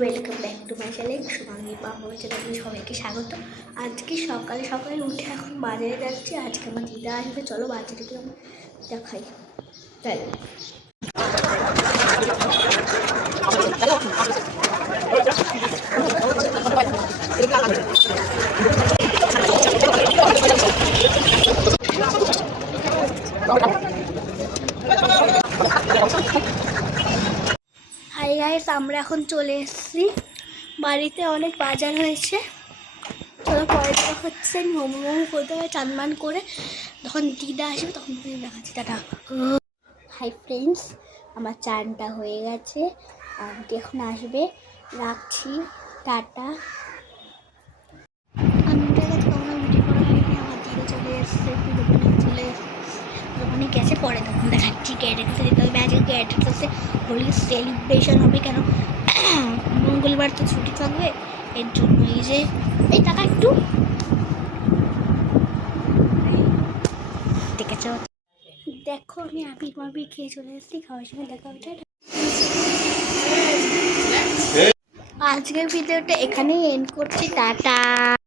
Welcome back to my channel Shubhangi Bangla চ্যানেলে সবাইকে স্বাগত। আজকে সকালে সকালে উঠে এখন বাজারে যাচ্ছি। আজকে আমার দিদা আসবে, চলো বাজারে গিয়ে আমি দেখাই। তাই হাই গাইস, আমরা এখন চলে এসেছি বাড়িতে। অনেক বাজার হয়েছে, চলো পরে দেখা হচ্ছে। মোমো করতে হবে চানমান করে, তখন দিদা আসবে তখন দেখাচ্ছি। টাটা। হাই ফ্রেন্ডস, আমার চানটা হয়ে গেছে, আন্টি এখন আসবে, রাখছি, টাটা। আমি উঠে গেছি, তখন ভিডিও করা হয়নি। আমার দিদা চলে এসছে, চলে এসছে, দোকানে গেছে, পরে তখন দেখাচ্ছি। ক্যারেক্টার দিতে হবে, আজকে ক্যারেক্টার হোলি সেলিব্রেশন হবে। কেন মঙ্গলবার তো ছুটি থাকবে, এর জন্য। এই যে এই টাকা একটু দেখেছ, দেখো আমি আবির মাবির খেয়ে চলে এসেছি। খাওয়ার সময় দেখা হচ্ছে। আজকের ভিডিওটা এখানেই এন্ড করছি, টাটা।